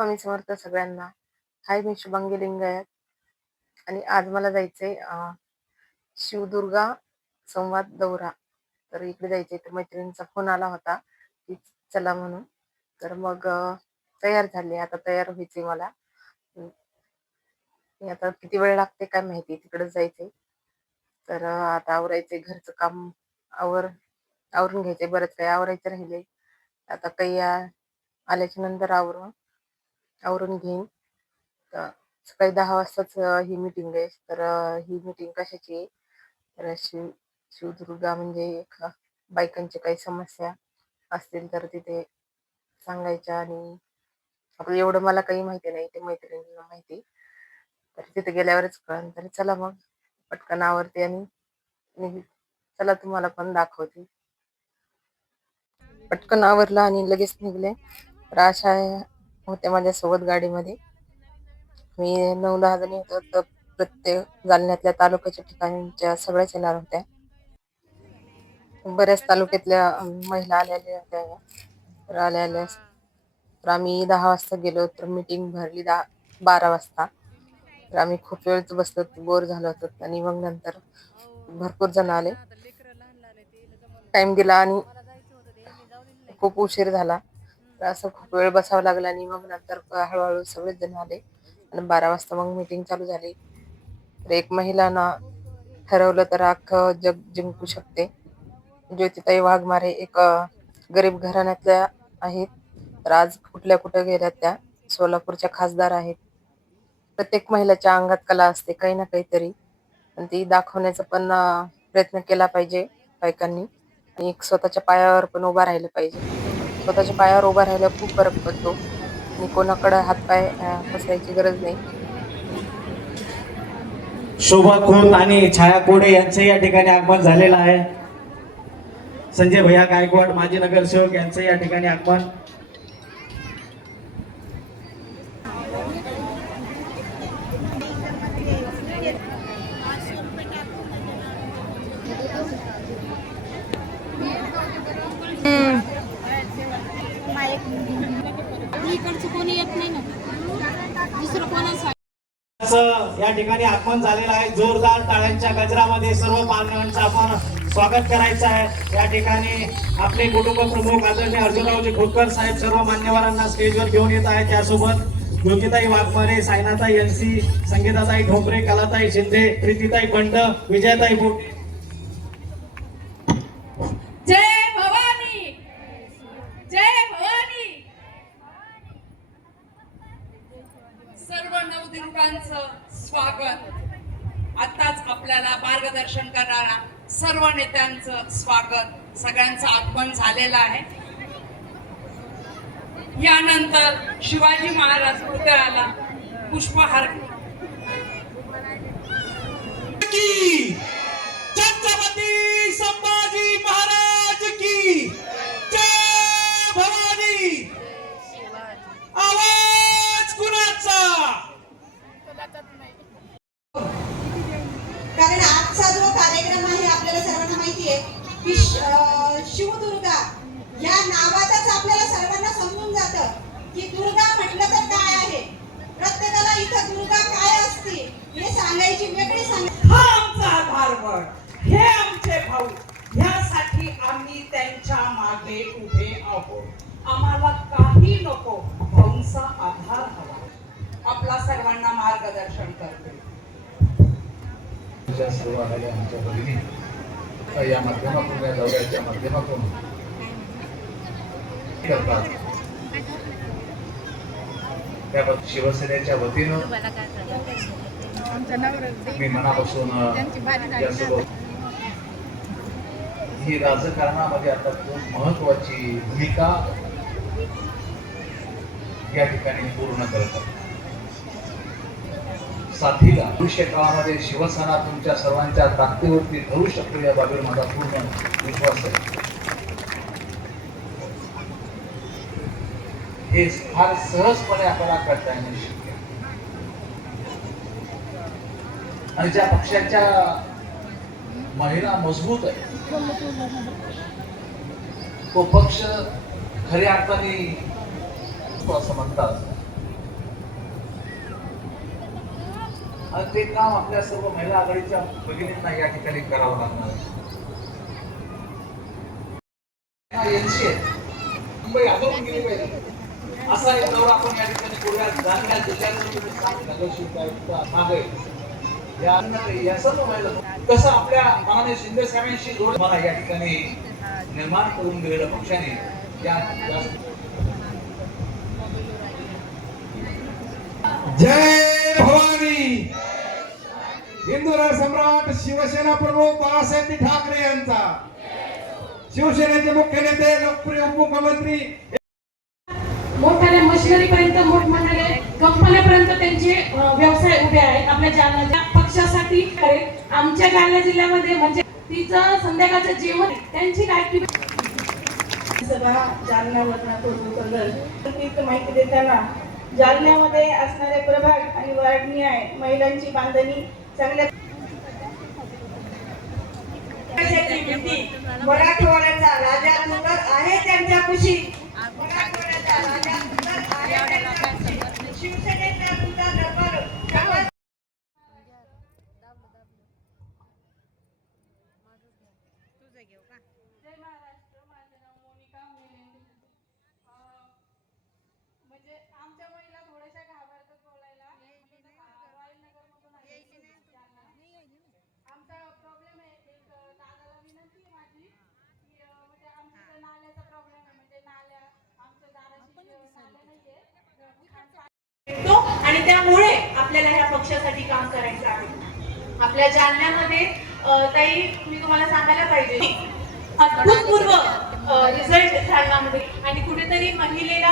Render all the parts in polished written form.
स्वामी समर्थ सगळ्यांना. हाय, मी शुभांगी लिंगायत आणि आज मला जायचंय शिवदुर्गा संवाद दौरा. तर इकडे जायचंय. तर मैत्रिणीचा फोन आला होता की चला म्हणून. तर मग तयार झाले. आता तयार व्हायचंय मला. आता किती वेळ लागते काय माहिती, तिकडेच जायचंय. तर आता आवरायचंय, घरचं काम आवरून घ्यायचंय. बरंच काही आवरायचं राहिले. आता काही आल्याच्या नंतर आवरून घेईन. तर सकाळी 10 वाजताच ही मीटिंग आहे. तर ही मीटिंग कशाची आहे, तर शिवदुर्गा म्हणजे बायकांची काही समस्या असतील तर तिथे सांगायच्या. आणि आपलं एवढं मला काही माहिती नाही, ते मैत्रिणींना माहिती. तर तिथे गेल्यावरच कळेल. तर चला मग पटकन आवरते आणि चला तुम्हाला पण दाखवते. पटकन आवरला आणि लगेच निघले. तर अशा होत्या माझ्यासोबत गाडीमध्ये. मी 9-10 जणी होतो. तर प्रत्येक जालन्यातल्या तालुक्याच्या ठिकाणच्या सगळ्याच येणार होत्या. बऱ्याच तालुक्यातल्या महिला आलेल्या होत्या. तर आल्या तर आम्ही 10 वाजता गेलो. तर मीटिंग भरली 12 वाजता. तर आम्ही खूप वेळच बसलो, बोर झालो होतो. आणि मग नंतर भरपूर जण आले. टाइम दिला आणि खूप उशीर झाला. तर असं खूप वेळ बसावं लागला. आणि मग नंतर हळूहळू सगळेच जण आले आणि 12 वाजता मग मीटिंग चालू झाली. तर एक महिलांना ठरवलं तर अख्खं जग जिंकू शकते. ज्योतिताई वाघमारे एक गरीब घराण्यातल्या आहेत. तर आज कुठं गेल्या त्या सोलापूरच्या खासदार आहेत. प्रत्येक महिलाच्या अंगात कला असते काही ना काहीतरी, आणि ती दाखवण्याचा पण प्रयत्न केला पाहिजे बायकांनी. आणि एक स्वतःच्या पायावर पण उभा राहिलं पाहिजे. स्वतःच्या पायावर उभा राहायला खूप फरक पडतो आणि कोणाकडे हातपाय पसरायची गरज नाही. शोभा खोत आणि छाया कोडे यांचं या ठिकाणी आगमन झालेलं आहे. संजय भैया गायकवाड माजी नगरसेवक यांचं या ठिकाणी आगमन. या ठिकाणी आगमन झालेलं आहे. जोरदार टाळ्यांच्या गजरामध्ये सर्व पाहुण्यांचं आपण स्वागत करायचं आहे. या ठिकाणी आपले कुटुंब प्रमुख आदरणीय अर्जुनरावजी खोतकर साहेब सर्व मान्यवरांना स्टेजवर घेऊन येत आहे. त्यासोबत ज्योतिताई वाघमारे, सायनाताई एनसी, संगीताताई ढोंबरे, कलाताई शिंदे, प्रीतीताई बंड, विजयाताई बुट. जय भवानी, जय भवानी. सर्व नवदिनुकांचं स्वागत. आताच आपल्याला मार्गदर्शन करणारा सर्व नेत्यांचं स्वागत. सगळ्यांचं आगमन झालेलं आहे. यानंतर शिवाजी महाराज पुतळ्याला पुष्पहार. छत्रपती संभाजी महाराज की जय भवानी. आवाज कुणाचा? कारण आजचा जो कार्यक्रम आहे आपल्याला सर्वांना माहिती आहे की शिवदुर्गा या नावातच आपल्याला सर्वांना समजून जातं की दुर्गा म्हटलं तर काय आहे. प्रत्येकाला इथं दुर्गा काय असते हे सांगायची वेगळी हा आमचा आधारवड, हे आमचे भाऊ, ह्यासाठी आम्ही त्यांच्या मागे उभे आहोत. आम्हाला काही नको, भाऊंचा आधार हवा. आपला सर्वांना मार्गदर्शन करते. सर्व आलेल्या आमच्या भगिनी या माध्यमातून, या दौऱ्याच्या माध्यमातून करतात. त्याबद्दल शिवसेनेच्या वतीनं मी मनापासून यासोबत ही राजकारणामध्ये आता खूप महत्वाची भूमिका या ठिकाणी पूर्ण करतात. साथीला भविष्य काळामध्ये शिवसेना तुमच्या सर्वांच्या ताकदीवरती धरू शकतो या बाबीवर माझा पूर्ण विश्वास आहे. हे फार सहजपणे आपल्याला करता येणं शक्य आहे. आणि ज्या पक्षाच्या महिला मजबूत आहे तो पक्ष खऱ्या अर्थाने असं म्हणतात आणि ते काम आपल्या सर्व महिला आघाडीच्या भगिनींना या ठिकाणी करावं लागणार आहे. यांची आहे. मुंबई आदळून गेली पाहिजे असा एक दौरा आपण या ठिकाणी करूया. जालना जिल्ह्यात मागे या सर्व महिला कसं आपल्या माननीय शिंदे साहेबांशी जोड मला या ठिकाणी निर्माण करून दिलेलं पक्षाने जय भवानी. हिंदू सम्राट शिवसेना प्रमुख बाळासाहेब ठाकरे यांचा, शिवसेनेचे मुख्य नेते लोकप्रिय उपमुख्यमंत्री मोठ्या मशिनरी पर्यंत मोठमोठ्या कंपन्यापर्यंत त्यांचे व्यवसाय उभे आहेत आपल्या जालना पक्षासाठी. आमच्या जालना जिल्ह्यामध्ये म्हणजे तिचं संध्याकाळचं जेवण त्यांची काय सभा जालना वरणातून माहिती देताना जालन्यामध्ये असणारे प्रभाग आणि वार्ड न्याय महिलांची बांधणी चांगल्या मराठवाड्याचा राजा सुंदर आहे त्यांच्या खुशी. मराठवाड्याचा राजा सुंदर आहे त्यांच्या खुशी. शिवसेनेचा सुद्धा दरबार जय महाराष्ट्र. माझं नाव मोनिका मिलिंद. म्हणजे आमच्या महिला थोड्याशा घाबरतात बोलायला. रॉयल नगर मधून आमचा प्रॉब्लेम आहे. एक दादाला विनंती आहे माझी की म्हणजे आमच्या नाल्याचा प्रॉब्लेम आहे. म्हणजे नाल्या आमच्या दाराशी नाले नाहीये. आणि त्यामुळे आपल्याला ह्या पक्षासाठी काम करायचं आहे. आपल्या जालन्यामध्ये ताई मी तुम्हाला सांगायला पाहिजे अभूतपूर्व रिझल्ट जालन्यामध्ये आणि कुठेतरी महिलेला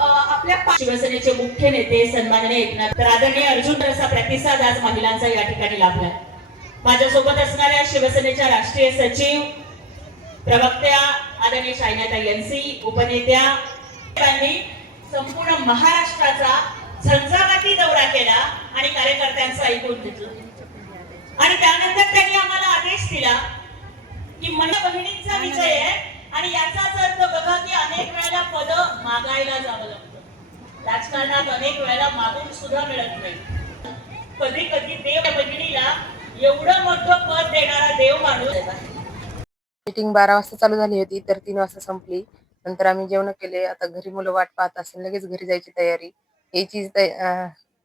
आपल्या शिवसेनेचे मुख्य नेते सन्माननीय एकनाथ तर आदरणीय अर्जुन असा प्रतिसाद आज महिलांचा या ठिकाणी लाभला. माझ्यासोबत असणाऱ्या शिवसेनेच्या राष्ट्रीय सचिव प्रवक्त्या आदरणीय शायनाताई यांसी, उपनेत्या यांनी संपूर्ण महाराष्ट्राचा झंझावाती दौरा केला आणि कार्यकर्त्यांचं ऐकून घेतलं. आणि त्यानंतर त्यांनी आम्हाला आदेश दिला की महिला बहिणींचा विजय आहे आणि याचाच अर्थ बघा की अनेक वेळेला पद मागायला जावं लागतं. राजकारणात अनेक वेळेला मागून सुद्धा मिळत नाही. कधी कधी देव बहिणीला एवढं मोठं पद देणारा देव माणूस. मीटिंग 12 वाजता चालू झाली होती तर 3 वाजता संपली. नंतर आम्ही जेवण केले. आता घरी मुलं वाट पाहत असेल, लगेच घरी जायची तयारी, यायची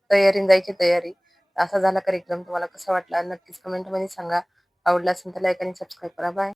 तयारी जायची तयारी. असा झाला कार्यक्रम. तुम्हाला कसा वाटला नक्कीच कमेंट मध्ये सांगा. आवडला असेल तर लाईक आणि सबस्क्राईब करा. बाय.